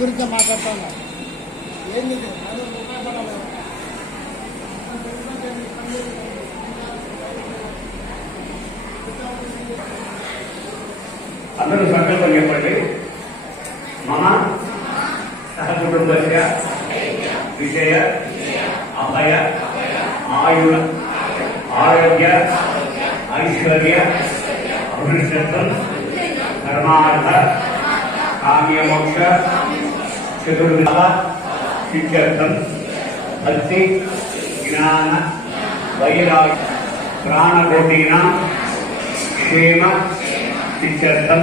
గురించి మాట్లాడుతాను ఏంది అందరూ సంకల్పం చెప్పండి. మమ సహకుటుంబస్య విజయ అభయ ఆయుర ఆరోగ్య ఐశ్వర్య అభివృద్ధి ధర్మార్థ కామ్యమోక్ష చతుర్విధ సిద్ధ్యర్థం భక్తి జ్ఞాన వైరాగ్య ప్రాణకోటీనాం క్షేమ सिद्ध्यर्थम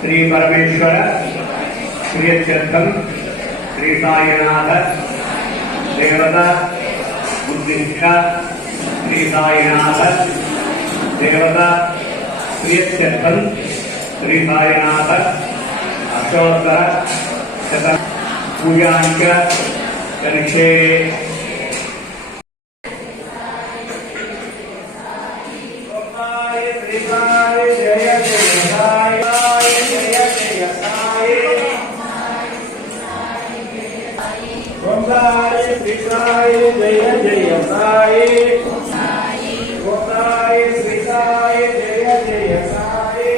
श्री परमेश्वर प्रियत्यर्थम श्री साईनाथ देवता उद्दिष्ट श्री साईनाथ देवता प्रियत्यर्थम श्री साईनाथ अष्टोत्तर शत पूजांच करिष्ये. जय जय साई ओम साई श्री साई जय जय साई ओम साई श्री साई जय जय साई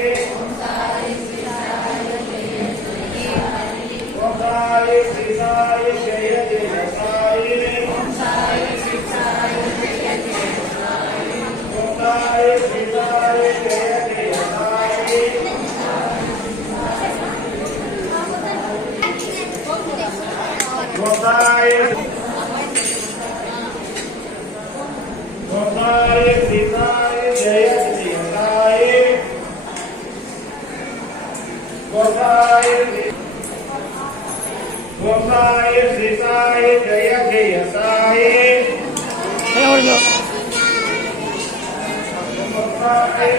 ओम साई श्री साई जय जय साई ओम साई श्री साई जय जय साई ओम Sai Gotai Sitai Jaya Jaya Sai Gotai Sitai Jaya Jaya Sai Gotai Jai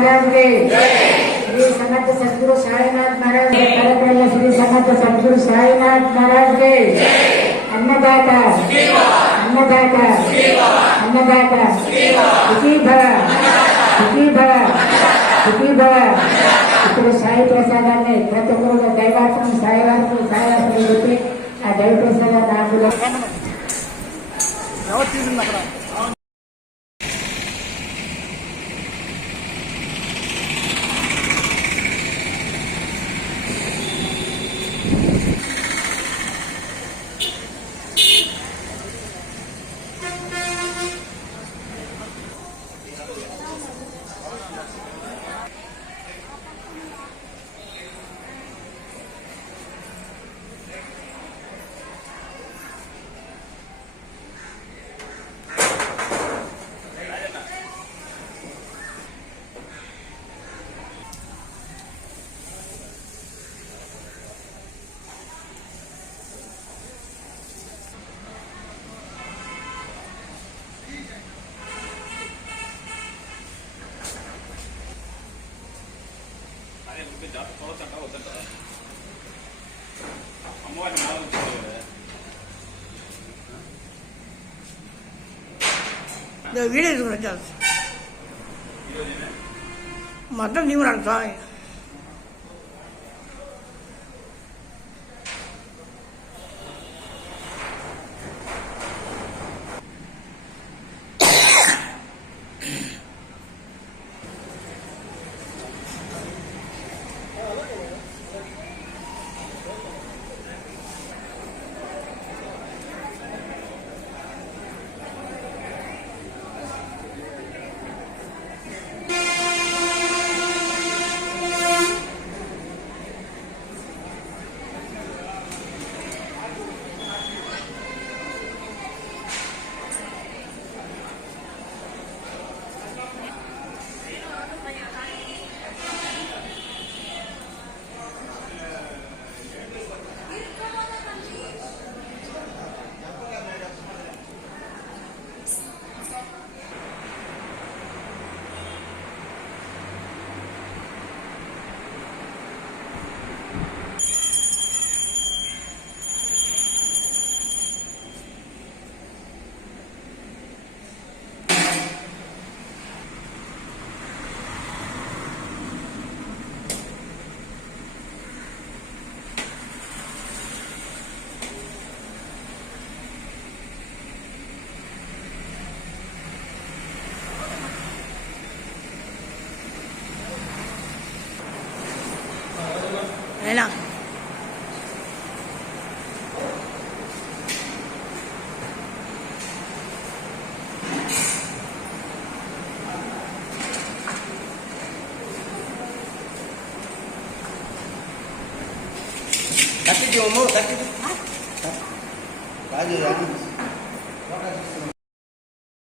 महाराज के श्री समर्थ सदगुरु साईनाथ महाराज के करकरेला श्री समर्थ सदगुरु साईनाथ महाराज के अन्नदाता अन्नदाता अन्नदाता सुखी भव सुखी भव सुखी भव ఇప్పుడు సాయి ప్రసాదాన్ని ప్రతి ఒక్కరు దైవార్పణ సాయి వారికి సాయాసన చెప్పి ఆ దైవ ప్రసాదాన్ని అందులో ఎవరు తీసింది అక్కడ వీడియో తీసుకుని మొత్తం తీసుకున్నాడు స్వామి అయినా Tapi jomo, tapi. Aja.